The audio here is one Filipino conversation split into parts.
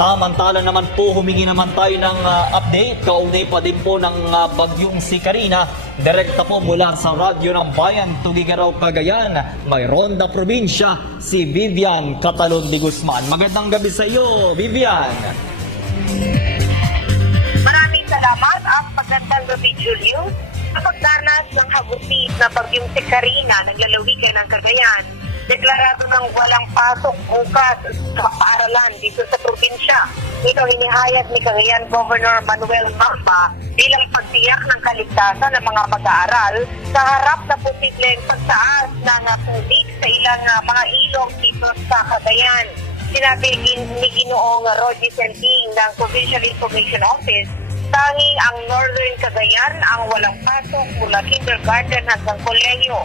Samantala naman po, humingi naman tayo ng ah, update. Kaugnay pa din po ng ah, bagyong si Karina. Direkta po mula sa radyo ng bayan, Tugigaraw, Cagayan. May ronda probinsya, si Vivian Catalon de Guzman. Magandang gabi sa iyo, Vivian. Maraming salamat at magandang gabi, Julius. Sa pagdanas ng habutit na bagyong si Karina, naglalawigan ng Cagayan, deklarado ng walang pasok bukas sa paaralan dito sa probinsya. Ito hinihayag ni Cagayan Governor Manuel Mamba bilang pagtiyak ng kaligtasan ng mga mag-aaral sa harap na posibleng pagtaas ng tubig sa ilang uh, mga ilog dito sa Cagayan. Sinabi ni Ginoong Roger Senting ng Provincial Information Office Tanging ang Northern Cagayan ang walang pasok mula kindergarten hanggang kolehiyo.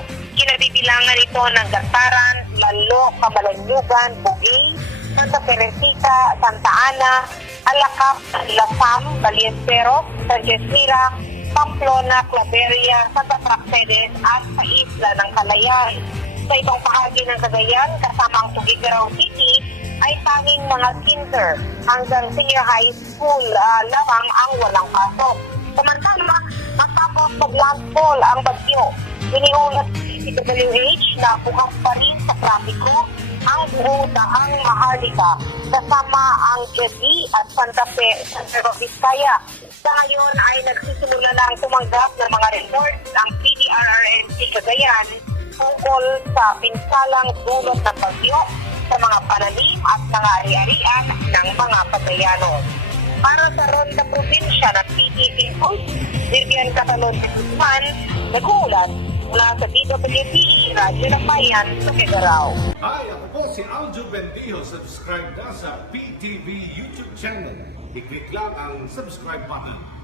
Kinabibilangan ito ng Gastaran, Lalo, Kamalanyugan, Bugay, Santa Teresita, Santa Ana, Alacap, Lasam, Baliesteros, Sanchez Mira, Pamplona, Claveria, Santa Praxedes at sa isla ng Kalayaan. Sa ibang bahagi ng Cagayan, kasama ang Tugigaraw City, ay tanging mga kinder hanggang senior high school ah, lamang ang walang pasok. Samantala, matapos mag-landfall ang bagyo, iniulat CWH na bukas pa rin sa trapiko ang buong daang Maharlika kasama ang Jedi at Santa Fe sa Nueva Vizcaya. Sa ngayon ay nagsisimula lang tumanggap ng mga reports ang PDRRNC Cagayan tungkol sa pinsalang dulot ng bagyo sa mga pananim at mga ari-arian ng mga Pagayano. Para sa Ronda Provinsya ng PTV News, Vivian Catalon de Guzman, nag-uulat mula sa DWP, Radyo ng Bayan, sa Figaraw. Hi, ako po si Aljo Bendijo. Subscribe na sa PTV YouTube channel. I-click lang ang subscribe button.